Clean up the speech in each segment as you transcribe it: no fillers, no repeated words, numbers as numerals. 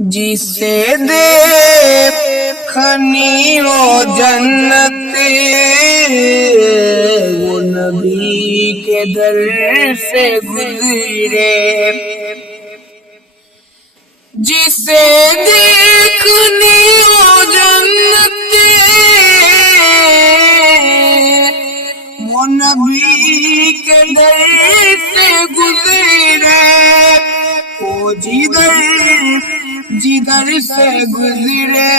جسے دیکھنی ہو جنت وہ نبی کے در سے گزرے، جسے دیکھنی ہو جنت وہ نبی کے در سے گزرے، وہ جدھر سے گزرے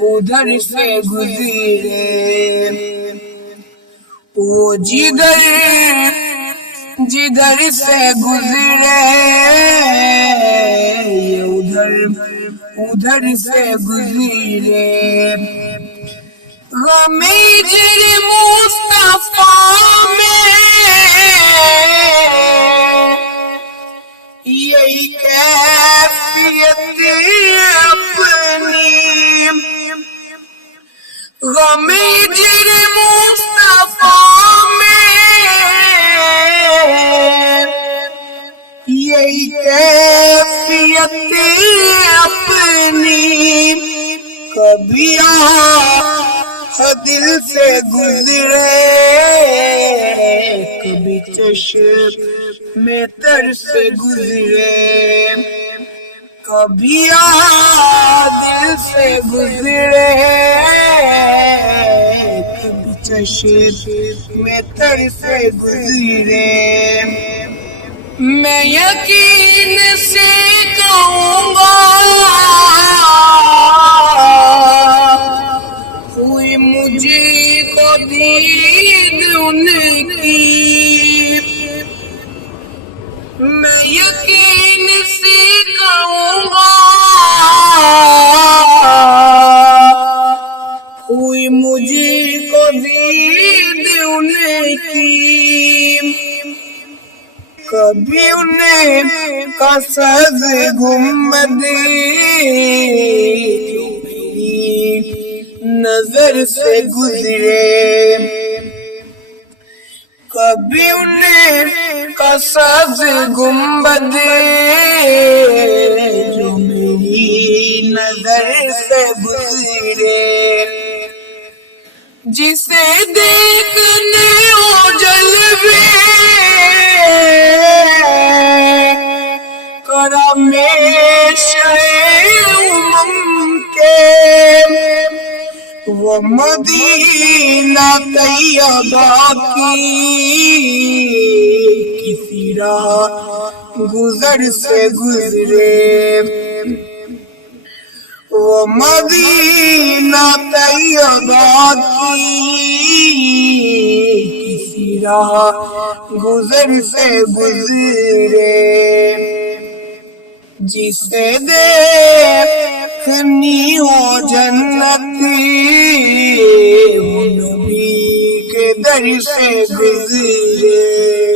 ادھر سے گزرے، وہ جدھر سے گزرے ادھر سے گزرے۔ غم ہجر مصطفیٰ میں یہی کیفیت اپنی، غم ہجر مصطفیٰ میں یہی کیفیت اپنی، کبھی دل سے گزرے کبھی چشم میں تر سے گزرے، کبھی دل سے گزرے کبھی چشم میں تر سے گزرے۔ میں یقین سے کہوں گا ہوئی مجھے کو دید ان کی، میں یقین سے کہوں گا ہوئی مجھے کو دید ان کی، کبھی انہیں کا سز گنبد نظر سے گزرے، کبھی انہیں کا سبز گنبد جو میری نظر سے گزرے، جسے دیکھنے ہو جلوے کرم وہ مدینہ طیبہ کی کسی راہ گزر سے گزرے، وہ مدینہ طیبہ کی کسی راہ گزر سے گزرے، جسے دیکھنی ہو جنت وہ نبی کے در سے گزرے۔